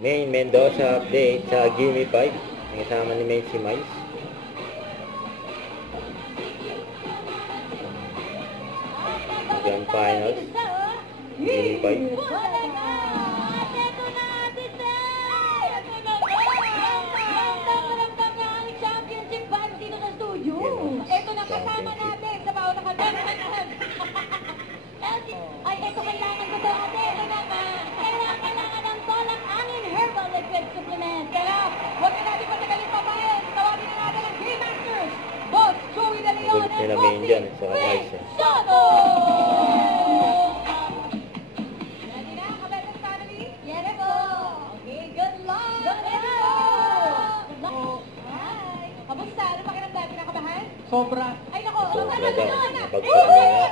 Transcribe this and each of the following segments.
Main Mendoza update sa Gimme 5. Kasama ni Main si Miles. Grand Finals. Gimme 5. Ito na kasama natin sa bawat nakagano'n. Ay, ito kailangan ko to ate. Ito na ka. Kailangan ng Tolak Angin Herbal Liquid Supplement. Kaya, huwag na natin patagalin pa ba yun. Tawagin na natin ang Game Masters. Boss Joey De Leon and Nila Main dyan sa Miles. Soto! Ready na, Kabetas Family? Yes po. Okay, good luck. Good luck. Hi. Kamusta? Ano pakiramdam? Pinakabahan? Sobra. Ay, nako. Sobra daw. Napagpapala na.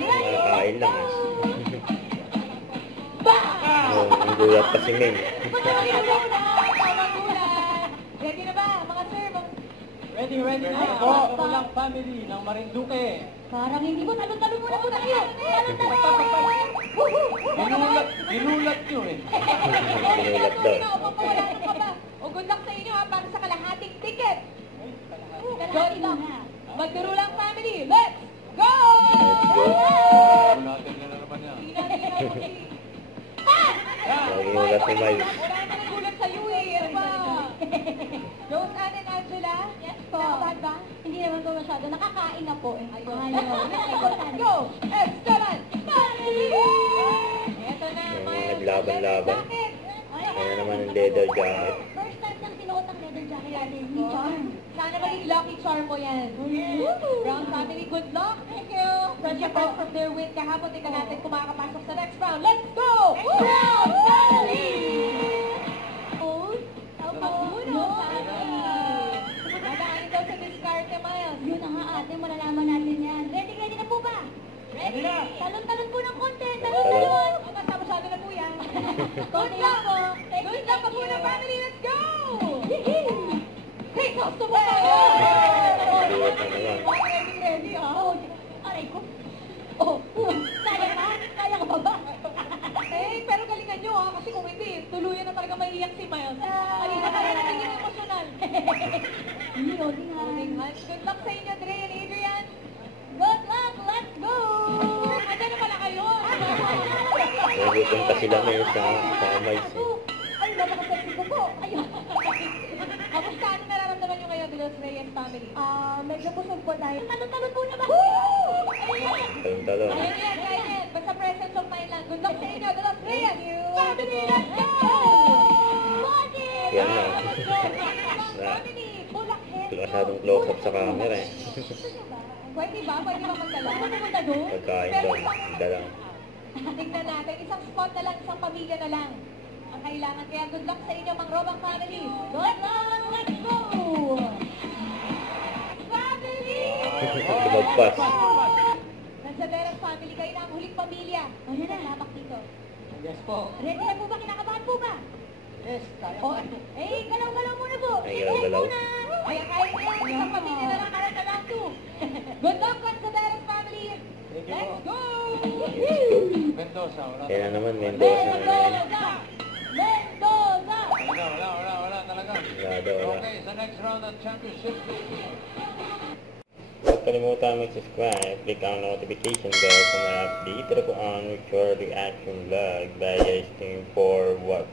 Nakakain lang eh. Ang gulat pa si Main. Ready na ba, mga sir? Ready na po. Walang family ng Marinduque. Parang hindi mo. Talon-talon muna po tayo. Ginulat nyo eh. Ginulat daw. O good luck sa inyo ha, para sa kalahating ticket. Magduro lang family. Let's go! Natin na naman yan. Ginulat si Miles. Wala na nagulat sa iyo eh. Ano ba? Rose Ann and Angela? Yes po. Nakabahad ba? Hindi naman po masyado. Nakakain na po. Ayun. Go! Esteban! Ito na. Naglaban-laban. Kaya naman ang leather jacket. First time nang sinuot ang leather jacket natin ni Charm. Sana maging lucky charm mo yan. Brown family, good luck. Thank you. Fresh apart from their win kahapon, tingnan natin kung makakapasok sa next round. Let's go! Brown family! Nadaanin daw sa discarte, Miles. Yun na nga ate, malalaman natin yan. Ready na po ba? Ready na! Talon-talon po ng konti. Talon-talon! O, basta masyado na po yan. Good luck po! Good luck po na family! Let's go! Hey, gusto mo ba? Ready, ha? Aray ko. Kaya ka? Kaya ka ba ba? Pero galingan nyo, ha? Kasi kung hindi, tuluyan na talaga maiiyak si Miles. Kanina ka rin nagiging emosyonal. Loading hands. Good luck sa inyo, Dre and Adrian. Good luck! Let's go! Ate na pala kayo. Pupunta sila Main sa Miles. Ay, napakasexy ko po. Ayun. Kamusta? Ano nararamdaman nyo ngayon, Los Reyes family? Medyo kusog po tayo. Talon-talon po naman. Talon-talon. Ayun yan, guys. Basta presence of mind lang. Good luck sa inyo, Los Reyes. Family, let's go! Yan na. Family, bulak head. Masyadong close-up sa camera eh. Pwede ba? Pwede ba magdala? Pwede magdala doon? Pagkain daw. Dalang. Tingnan natin. Isang spot na lang, isang pamilya na lang ang kailangan. Kaya good luck sa inyo, Mang Robang family. Good luck! Let's go! Family! Tumagpas. Nagsaberang family kayo na ang huling pamilya. Ano na, lapak dito. Yes po. Ready na po ba? Kinakabahan po ba? Yes, kaya Oh, galaw-galaw muna po. Ay, galaw-galaw. Ay, kaya niyo. Isang pamilya na lang para sa lahat. Good luck, Nagsaberang family. Thank you Let's po. go! Mendoza, wala. Kaya naman Mendoza na naman. Mendoza! Wala talaga. Wala daw, wala. Okay, sa next round of championship. Huwag kalimutan mag-subscribe, click ang notification bell para update ako on record reaction vlog by stream for what